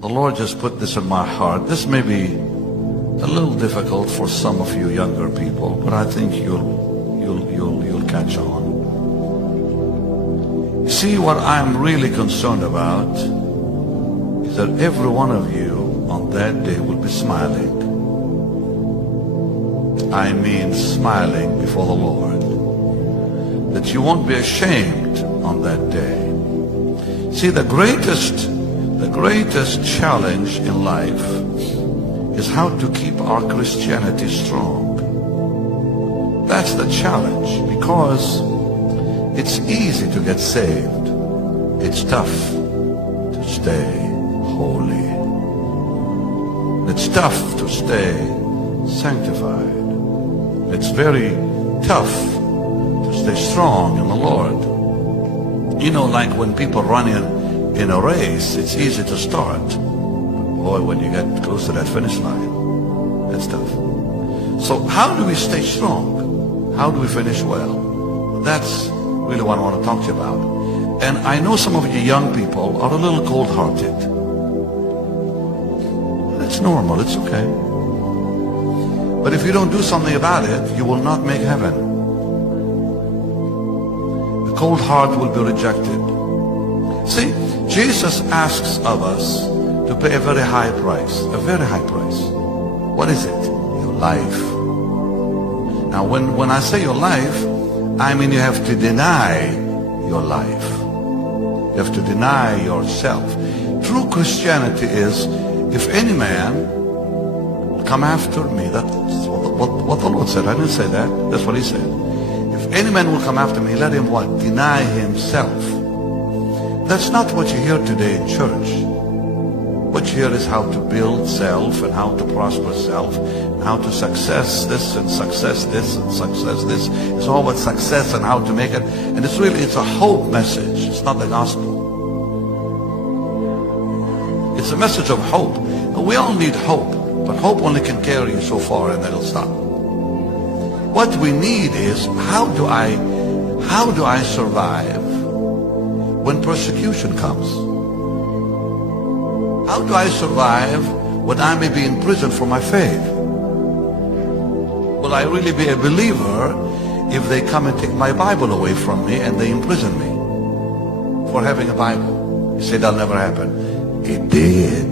the Lord just put this in my heart. This may be a little difficult for some of you younger people, but I think you'll catch on. You see, what I'm really concerned about is that every one of you on that day will be smiling. I mean smiling before the Lord. That you won't be ashamed on that day. See, the greatest challenge in life is how to keep our Christianity strong. That's the challenge, because it's easy to get saved. It's tough to stay holy. It's tough to stay sanctified. It's very tough to stay strong in the Lord. You know, like when people run in a race, it's easy to start. Boy, when you get close to that finish line, that's tough. So how do we stay strong? How do we finish well? That's really what I want to talk to you about. And I know some of you young people are a little cold-hearted. That's normal, it's okay. But if you don't do something about it, you will not make heaven. The cold heart will be rejected. See, Jesus asks of us to pay a very high price, a very high price. What is it? Your life. Now, when I say your life, I mean you have to deny your life. You have to deny yourself. True Christianity is, if any man will come after me, that's what the Lord said. I didn't say that. That's what he said. If any man will come after me, let him what? Deny himself. That's not what you hear today in church. What you hear is how to build self and how to prosper self and how to success this and success this and success this. It's all about success and how to make it. And it's a hope message. It's not the gospel. It's a message of hope. And we all need hope, but hope only can carry you so far and then it'll stop. What we need is, how do I survive when persecution comes? How do I survive when I may be in prison for my faith? Will I really be a believer if they come and take my Bible away from me and they imprison me for having a Bible? You say that'll never happen. It did.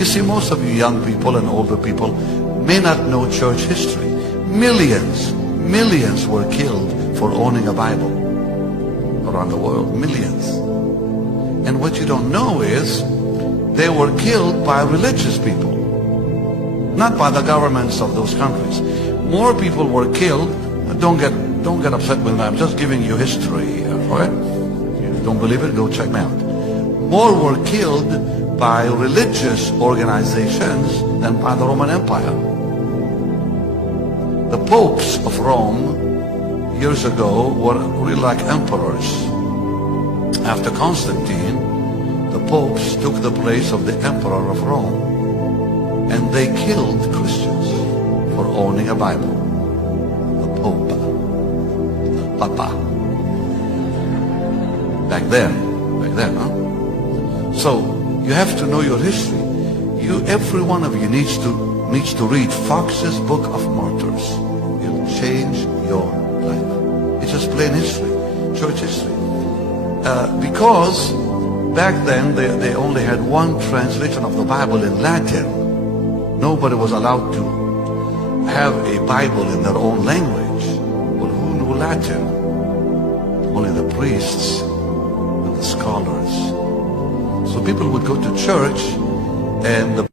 You see, most of you young people and older people may not know church history. Millions were killed for owning a Bible around the world. Millions. And what you don't know is they were killed by religious people, not by the governments of those countries. More people were killed. Don't get upset with me. I'm just giving you history. All right? If you don't believe it, go check me out. More were killed by religious organizations than by the Roman Empire. The popes of Rome years ago were really like emperors. After Constantine, the popes took the place of the emperor of Rome, and they killed Christians for owning a Bible. The Pope, the Papa. Back then, huh? So you have to know your history. Every one of you needs to read Fox's Book of Martyrs. It'll change your life. It's just plain history, church history. Because back then they only had one translation of the Bible in Latin. Nobody was allowed to have a Bible in their own language. Well, who knew Latin? Only the priests and the scholars. So people would go to church and the